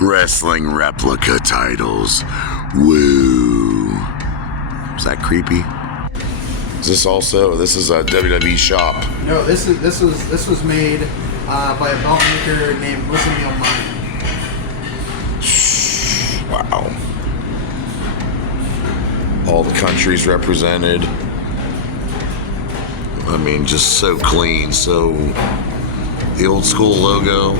Wrestling replica titles. Woo. Is that creepy? Is this also? This is a WWE shop. No, this was made by a belt maker named Muzi Belts. Wow. All the countries represented. I mean, just so clean. So the old school logo.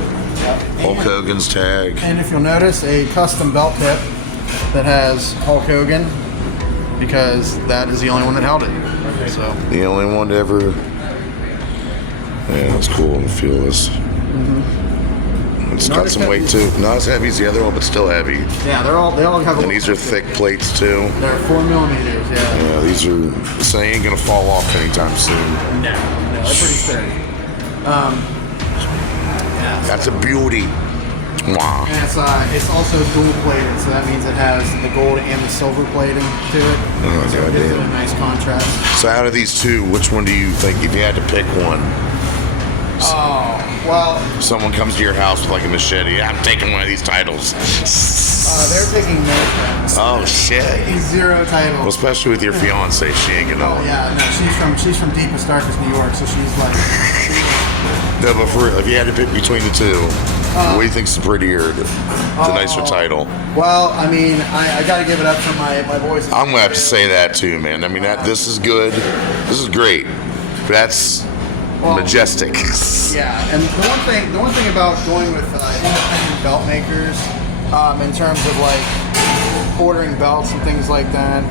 Hulk Hogan's tag. And if you'll notice, a custom belt tip that has Hulk Hogan, because that is the only one that held it. So the only one to ever. Yeah, that's cool to feel this. It's got some weight too. Not as heavy as the other one, but still heavy. Yeah, they all have. And these are thick plates too. They're 4 millimeters. Yeah. Yeah, these are. So they ain't gonna fall off anytime soon. No, they're pretty sturdy. Yeah. That's a beauty. Wow. And it's also dual plated, so that means it has the gold and the silver plating to it. Oh, so it gives it a nice contrast. So out of these two, which one do you think, if you had to pick one? Oh, well. Someone comes to your house with like a machete. I'm taking one of these titles. They're picking no friends. Oh shit. Zero titles. Well, especially with your fiance, she ain't gonna. Oh yeah, no, she's from deepest darkest New York, so she's like. No, but for real, if you had to pick between the two, what do you think's prettier, the nicer title? Well, I mean, I got to give it up for my boys. I'm gonna have to say that too, man. I mean, this is good. This is great. That's majestic. Yeah, and the one thing about going with independent belt makers, in terms of like ordering belts and things like that,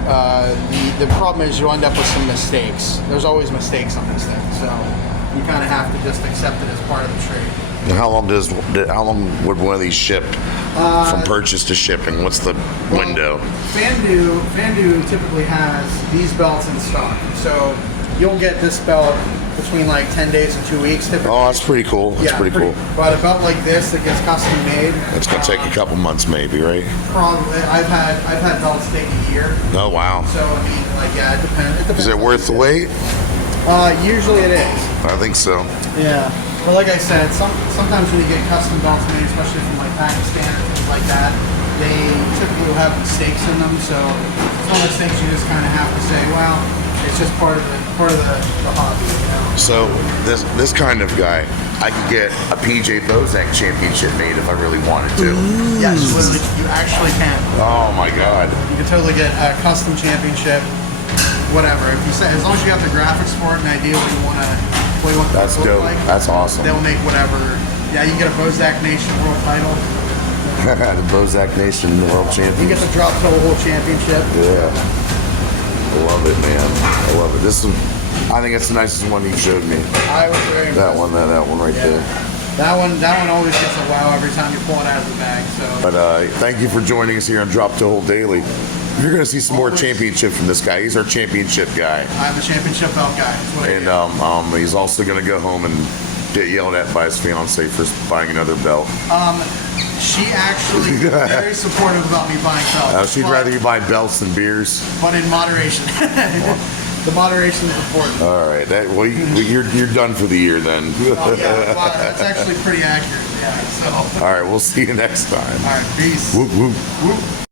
the problem is you end up with some mistakes. There's always mistakes on these things, so you kind of have to just accept it as part of the trade. And how long would one of these ship from purchase to shipping? What's the window? Fandu typically has these belts in stock, so you'll get this belt between like 10 days and 2 weeks typically. Oh, that's pretty cool. That's pretty cool. But a belt like this that gets custom made, it's gonna take a couple months, maybe, right? Probably. I've had belts take a year. Oh wow. So I mean, like, yeah, it depends. Is it worth the wait? Usually it is. I think so. Yeah, but like I said, sometimes when you get custom belts made, especially from like Pakistan or things like that, they typically will have mistakes in them. So it's one of those things you just kind of have to say, well, it's just part of the hobby, you know. So this kind of guy, I could get a PJ Bozak championship made if I really wanted to. Yes, literally, you actually can. Oh my God. You can totally get a custom championship. Whatever. If you say, as long as you have the graphics for it and idea what you want That's to dope. look like, That's awesome. They'll make whatever. Yeah, you can get a Bozak Nation World title. The Bozak Nation World Champion. You get the drop total world championship. Yeah. I love it, man. I love it. I think it's the nicest one you showed me. I was very impressed. That one right there. That one always gets a wow every time you pull it out of the bag. So. But thank you for joining us here on Drop to Hold Daily. You're going to see some more championship from this guy. He's our championship guy. I'm the championship belt guy. That's what I do. He's also going to go home and get yelled at by his fiance for buying another belt. She actually is very supportive about me buying belts. She'd rather you buy belts than beers. But in moderation. The moderation is important. All right. You're done for the year then. Oh, yeah. Wow, that's actually pretty accurate. Yeah. So. All right. We'll see you next time. All right. Peace. Whoop, whoop. Whoop.